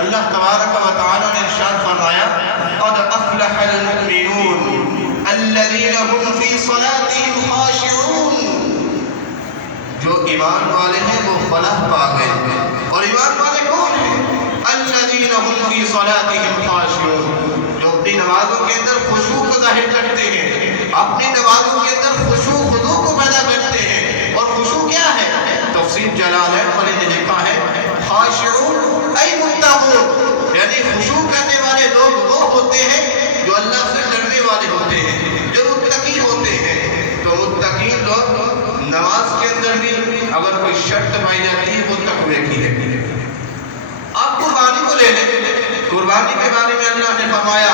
اللہ تبارک و تعالی نے ارشاد فرمایا قد افلح المؤمنون الذین هم فی صلاتهم خاشعون، جو ایمان والے ہیں وہ فلاح پا گئے. اور ایمان والے کون ہیں؟ الذین هم فی صلاتهم خاشعون، جو اپنی نمازوں کے اندر خشوع کو ظاہر کرتے ہیں، اپنی نمازوں کے اندر خشوع خضوع کو پیدا کرتے ہیں. اور خشوع کیا ہے؟ تفسیر جلالین والے نے لکھا ہے خاشعون ای متقون، یعنی خشوع کرنے والے لوگ وہ ہوتے ہیں جو اللہ سے ڈرنے والے ہوتے ہیں، جو متقی ہوتے ہیں. تو متقی لوگ نماز کے اندر بھی اگر کوئی شرط پائی جاتی ہے وہ تقوی کی ہے. آپ قربانی کو لے لیں، قربانی کے بارے میں اللہ نے فرمایا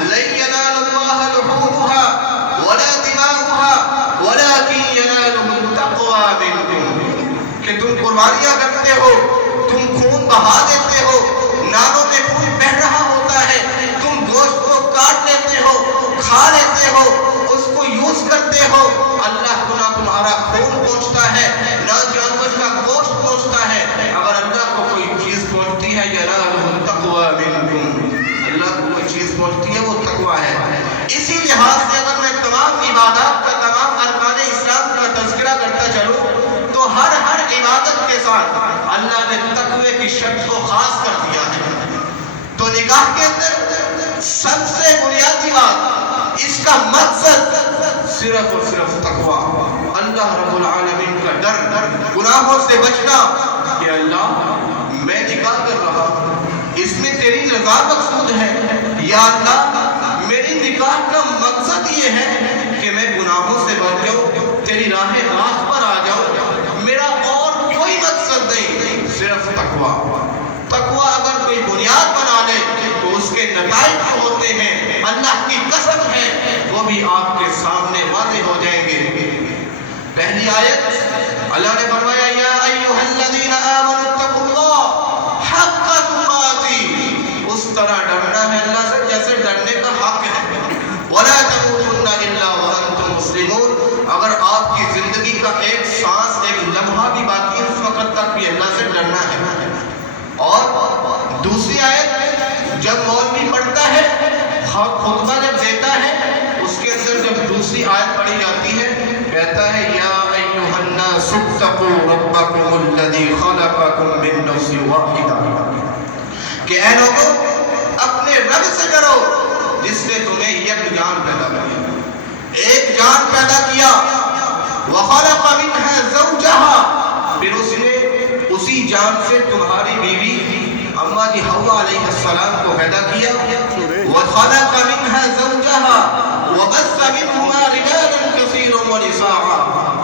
لن ینال اللہ لحومها ولا دماؤها ولکن ینالہ التقوی منکم، کہ تم قربانیاں کرتے ہو، تم خون بہا دیتے ہو، نالوں میں خون بہہ رہا ہوتا ہے، تم گوشت کو کاٹ لیتے ہو، کھا لیتے ہو، اس کو یوز کرتے ہو، اللہ کو نہ تمہارا خون پہنچتا ہے نہ جانور کا گوشت پہنچتا ہے. اگر اللہ کو کوئی چیز پہنچتی ہے ینالہ التقوی منکم، اللہ کو کوئی چیز پہنچتی ہے وہ تقوی ہے. اسی لحاظ سے اگر میں تمام عبادات کا، تمام ارکان اسلام کا تذکرہ کرتا چلوں تو ہر عبادت کے ساتھ اللہ نے تقوی کی شرط کو خاص کر دیا ہے. تو نکاح کے اندر سب سے بنیادی بات، اس کا مقصد صرف اور صرف تقوی، اللہ رب العالمین کا ڈر، گناہوں سے بچنا. کہ اللہ میں نکاح کر رہا ہوں، اس میں تیری رضا مقصود ہے، یا اللہ میری نکاح کا مقصد یہ ہے کہ میں گناہوں سے بچ جاؤں، تیری راہ راست پر آ جاؤں، میرا اور کوئی مقصد نہیں، صرف تقوی. تقوی اگر کوئی بنیاد بنا لے تو اس کے نتائج جو ہوتے ہیں اللہ کی قسم ہے وہ بھی آپ کے سامنے واضح ہو جائیں گے. پہلی آیت اللہ نے فرمایا یا ایھا الذین آمنوا اتقوا اللہ حق تقاته، اس طرح ڈرنا ہے اللہ سے جیسے ڈرنے کا حق ہے. ولا تموتن الا وانتم مسلمون، اگر آپ کی زندگی کا ایک سانس، ایک لمحہ بھی باقی ہے اس وقت تک بھی اللہ سے ڈرنا ہے. اور دوسری آیت جب مولوی پڑھتا ہے، خطبہ جب دیتا ہے، اس کے اندر جب دوسری آیت پڑھی جاتی ہے کہتا ہے یا ایھا الناس اتقوا ربکم الذی خلقکم من نفس واحدہ، کہ اے لوگوں اپنے رب سے ڈرو جس نے تمہیں یک جان پیدا کیا، ایک جان پیدا کیا. وخلق منها زوجها، پھر اس نے اسی جان سے تمہاری بیوی اماں جی حوا علیہ السلام کو پیدا کیا. وخلق منها زوجها وبث منهما رجالا كثيرا ونساء،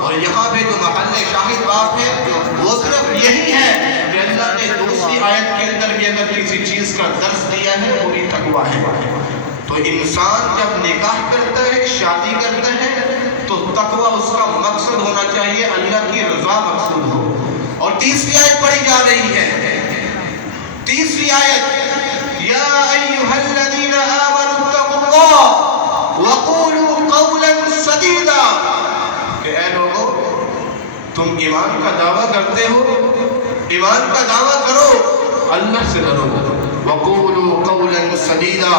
اور یہاں پہ جو محل شاہد بات ہے وہ صرف یہی ہے کہ اللہ نے دوسری آیت کے اندر بھی اگر کسی چیز کا درس دیا ہے وہ بھی تقوی ہے. تو انسان جب نکاح کرتا ہے، شادی کرتا ہے تو تقوی اس کا مقصد ہونا چاہیے، اللہ کی رضا مقصود ہو. اور تیسری آیت پڑھی جا رہی ہے، تیسری آیت یا ایھا الذین آمنوا اتقوا اللہ وقولوا قولا سدیدا، کہ اے لوگوں تم ایمان کا دعویٰ کرتے ہو، ایمان کا دعویٰ کرو، اللہ سے ڈرو. وقولوا قولا سدیدا،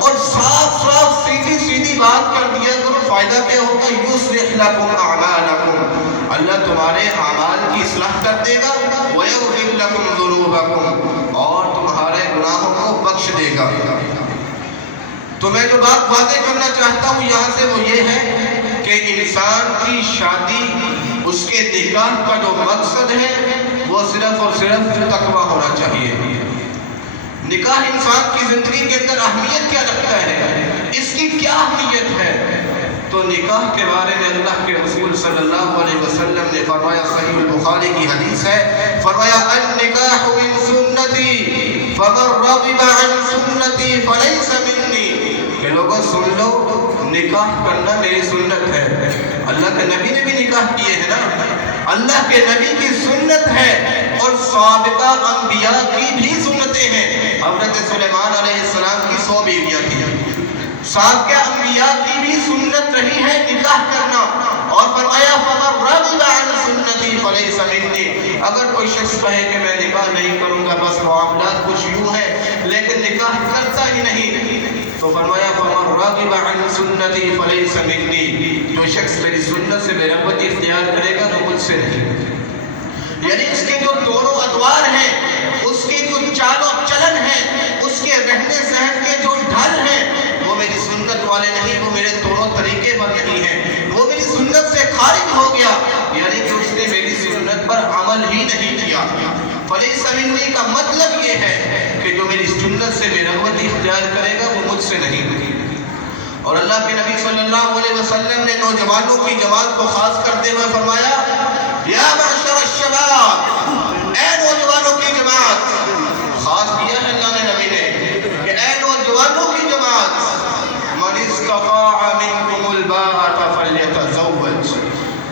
اور صاف صاف سیدھی سیدھی بات کر دیا کرو. فائدہ کیا ہوگا؟ یصلح لکم اعمالکم، اللہ تمہارے اعمال کی اصلاح کر دے گا. ویغفر لکم ذنوبکم، اور تمہارے گناہوں کو بخش دے گا. تو میں جو بات واضح کرنا چاہتا ہوں یہاں سے وہ یہ ہے کہ انسان کی شادی، اس کے نکاح کا جو مقصد ہے وہ صرف اور صرف تقوی ہونا چاہیے. نکاح انسان کی زندگی کے اندر اہمیت کیا رکھتا ہے، اس کی کیا اہمیت ہے؟ تو نکاح کے بارے میں اللہ کے رسول صلی اللہ علیہ وسلم نے فرمایا، صحیح البخاری کی حدیث ہے، فرمایا النکاح من سنتی فمن رغب عن سنتی فلیس منی، کہ لوگوں سن لو نکاح کرنا میری سنت ہے. اللہ کے نبی نے بھی نکاح کیے ہیں نا، اللہ کے نبی کی سنت ہے، اور سابقہ انبیاء کی بھی سنتیں ہیں. حضرت سلیمان علیہ السلام کی 100 بیویاں تھیں، سابقہ انبیاء کی بھی سنت رہی ہے نکاح کرنا. اور فرمایا فَمَن رَغِبَ عَن سُنَّتِي فَلَيْسَ مِنِّي، اگر کوئی شخص کہے کہ میں نکاح نہیں کروں گا، بس معاملات کچھ یوں ہیں لیکن نکاح کرتا ہی نہیں، تو فرمایا فَمَن رَغِبَ عَن سُنَّتِي فَلَيْسَ مِنِّي، جو شخص میری سنت سے بے رغبتی اختیار کرے گا وہ مجھ سے نہیں۔ یعنی اس کے جو دونوں ادوار ہیں، اس کی جو چال و چلن ہے، اس کے رہنے سہن کے جو ڈھل ہیں، وہ میری سنت والے نہیں، وہ میرے دونوں طریقے پر نہیں ہیں، وہ میری سنت سے خارج ہو گیا، یعنی کہ اس نے میری سنت پر عمل ہی نہیں کیا۔ فلیس منی کا مطلب یہ ہے کہ جو میری سنت سے بے رغبتی اختیار کرے گا وہ مجھ سے نہیں۔ اور اللہ کے نبی صلی اللہ علیہ وسلم نے نوجوانوں کی جماعت کو خاص کرتے ہوئے فرمایا یا معشر الشباب، اے نوجوانوں کی جماعت، خاص کیا ہے اللہ نے نبی نے کہ اے نوجوانوں کی جماعت، من استطاع منکم الباءۃ فلیتزوج،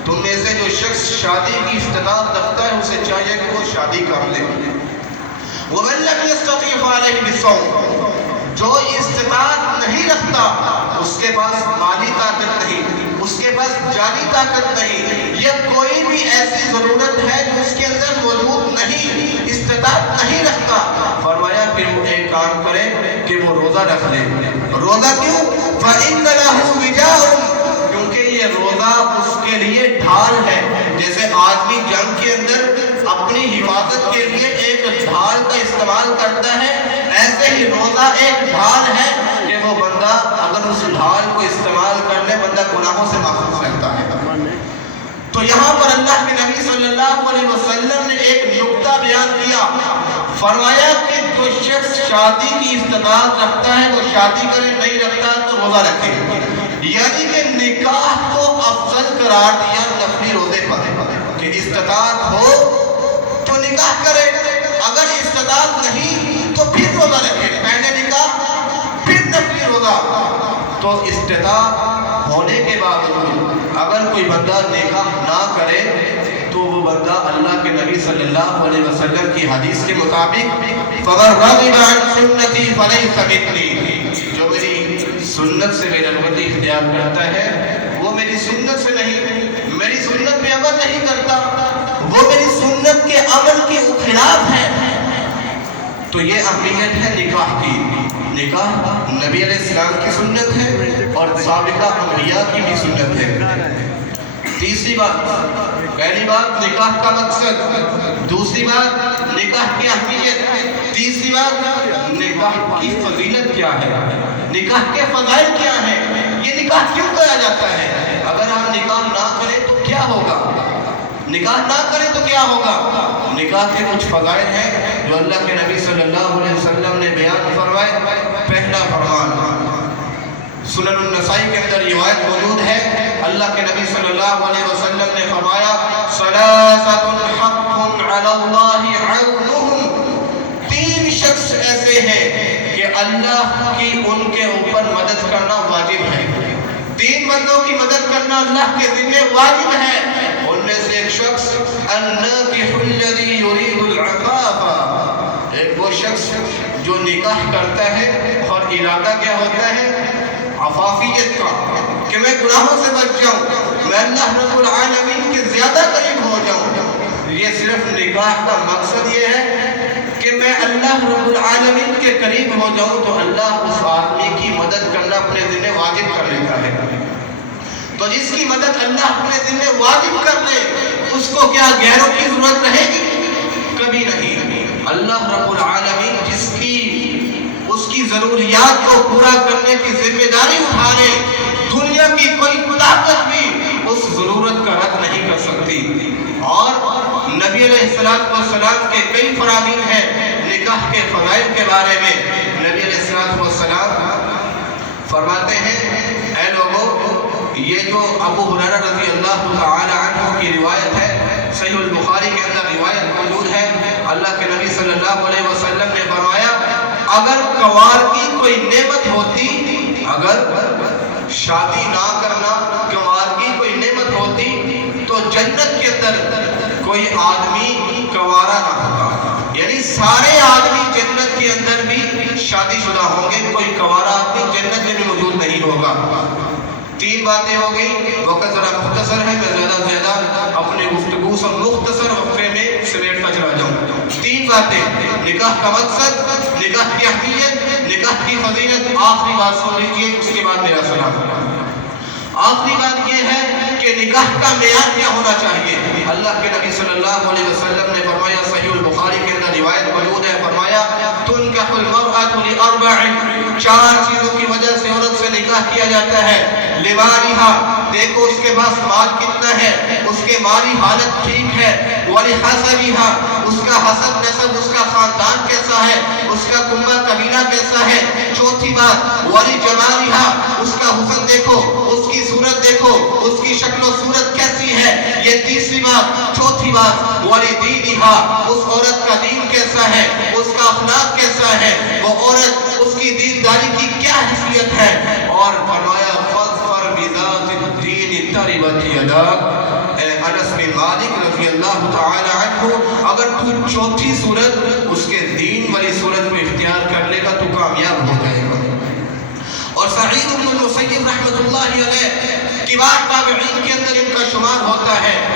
تم میں سے جو شخص شادی کی استطاعت رکھتا ہے اسے چاہیے کہ وہ شادی کر لے۔ ومن لم یستطع فعلیہ بالصوم، جو استطاعت نہیں رکھتا، اس کے پاس مالی طاقت نہیں، اس کے پاس جانی طاقت نہیں، یا کوئی بھی ایسی ضرورت ہے جو اس کے اندر موجود نہیں، استطاعت نہیں رکھتا، فرمایا پھر وہ ایک کام کرے کہ وہ روزہ رکھ لے۔ روزہ کیوں؟ فَإِنَّ لَهُ وِجَاءٌ، کیونکہ یہ روزہ اس کے لیے ڈھال ہے، جیسے آدمی جنگ کے اندر اپنی حفاظت کے لیے ایک ڈھال کا استعمال کرتا ہے، ایسے ہی روزہ ایک ڈھال ہے کہ وہ بندہ اگر اس ڈھال کو استعمال کر لے بندہ گناہوں سے محفوظ رہتا ہے۔ تو یہاں پر اللہ کے نبی صلی اللہ علیہ وسلم نے ایک نکتہ بیان کیا، فرمایا کہ جو شخص شادی کی استطاعت رکھتا ہے وہ شادی کرے، نہیں رکھتا تو روزہ رکھے، یعنی کہ نکاح کو افضل قرار دیا نفلی روزے پر کہ استطاعت ہو تو نکاح کرے، اگر استطاعت نہیں تو پھر روزہ رکھے، پہلے نکاح پھر نفلی روزہ۔ تو استطاعت ہونے کے باوجود اگر کوئی بندہ نکاح نہ کرے تو وہ بندہ اللہ کے نبی صلی اللہ علیہ وسلم کی حدیث کے مطابق فَمَن رَغِبَ عَن سُنَّتِي فَلَيْسَ مِنِّي، جو میری سنت سے بے رغبتی اختیار کرتا ہے وہ میری سنت سے نہیں، میری سنت پہ عمل نہیں کرتا، وہ میری سنت کے عمل کے خلاف ہے۔ تو یہ اہمیت ہے نکاح کی۔ نکاح نبی علیہ السلام کی سنت ہے اور سابقہ انبیاء کی بھی سنت ہے۔ تیسری بات، پہلی بات نکاح کا مقصد، دوسری بات نکاح کی اہمیت، تیسری بات نکاح کی فضیلت کیا ہے، نکاح کے فضائل کیا ہیں، یہ نکاح کیوں کیا جاتا ہے، اگر ہم نکاح نہ کریں تو کیا ہوگا، نکاح نہ کریں تو کیا ہوگا۔ نکاح کے کچھ فضائل ہیں جو اللہ کے نبی صلی اللہ علیہ وسلم نے بیان فرمائے۔ پہلا فرمان سنن النسائی کے اندر روایت موجود ہے، اللہ کے نبی صلی اللہ علیہ وسلم نے فرمایا ثلاثۃ حق علی اللہ عونہم، تین شخص ایسے ہیں کہ اللہ کی ان کے اوپر مدد کرنا واجب ہے، تین بندوں کی مدد کرنا اللہ کے ذمہ واجب ہے۔ ان میں سے ایک شخص الناکح الذی یرید العفاف، ایک وہ شخص جو نکاح کرتا ہے اور ارادہ کیا ہوتا ہے عفافیت کا، کہ میں گناہوں سے بچ جاؤں، میں اللہ رب العالمین کے زیادہ قریب ہو جاؤں۔ یہ صرف نکاح کا مقصد یہ ہے کہ میں اللہ رب العالمین کے قریب ہو جاؤں، تو اللہ اس آدمی کی مدد کرنا اپنے ذمہ واجب کر لیتا ہے۔ تو جس کی مدد اللہ اپنے ذمہ واجب کر لے اس کو کیا غیروں کی ضرورت رہے گی؟ کبھی نہیں۔ اللہ رب العالمین جس کی اس کی ضروریات کو پورا کرنے کی ذمہ داری اٹھا لے، دنیا کی کوئی طاقت بھی اس ضرورت کا رد نہیں کر سکتی۔ اور نبی علیہ السلام کے کئی فرامین ہیں نکاح کے فضائل کے بارے میں۔ نبی علیہ السلام فرماتے ہیں اے لوگوں، یہ جو ابو ہریرہ رضی اللہ تعالی عنہ کی روایت ہے، صحیح البخاری کے اندر روایت موجود ہے، اللہ کے نبی صلی اللہ علیہ وسلم نے فرمایا اگر کنوار کی کوئی نعمت ہوتی، اگر شادی نہ کرنا کنوار کی کوئی نعمت ہوتی تو جنت کے اندر کوئی آدمی کنوارا نہ ہوتا، یعنی سارے آدمی جنت کے اندر بھی شادی شدہ ہوں گے، کوئی کنوارا آدمی جنت میں بھی موجود نہیں ہوگا۔ تین باتیں ہو گئی، وقت ذرا مختصر ہے، میں زیادہ سے زیادہ اپنے گفتگو سے مختصر وقفے میں سمیٹتا چلا جاؤں۔ تین باتیں، نکاح کا مقصد، نکاح کی اہمیت، نکاح کی فضیلت۔ آخری بات سن لیجیے، اس کے بعد میرا سلام۔ آخری بات یہ ہے کہ نکاح کا معیار کیا ہونا چاہیے۔ اللہ کے نبی صلی اللہ علیہ وسلم نے فرمایا، صحیح البخاری کے اندر روایت موجود ہے، فرمایا تنکح المرأة لأربع، چار چیزوں کی وجہ سے عورت سے نکاح کیا جاتا ہے۔ لمالہا، دیکھو اس کے پاس مال کتنا ہے، اس کے مالی حالت ٹھیک ہے۔ ولحسبہا، اس کا حسب نسب، اس کا خاندان کیسا ہے، اس کا کنبہ قبیلہ کیسا ہے۔ چوتھی بات ولجمالہا، اس کا حسن دیکھو، اس کی صورت دیکھو، اس کی شکل و صورت کیسی ہے، یہ تیسری بات۔ چوتھی بات ولدینہا، اس عورت کا دین کیسا ہے، اس کا اخلاق کیسا ہے، وہ عورت، اس کی دینداری کی کیا حیثیت ہے۔ اور فرمایا فاظفر بذات الدین تربت یداک، اے انس بن مالک رضی اللہ تعالی عنہ، اگر تو چوتھی صورت اس کے دین والی صورت کو اختیار کر لے گا تو کامیاب ہو جائے گا۔ اور سعید بن المسیب رحمۃ اللہ علیہ کبار تابعین کے اندر ان کا شمار ہوتا ہے۔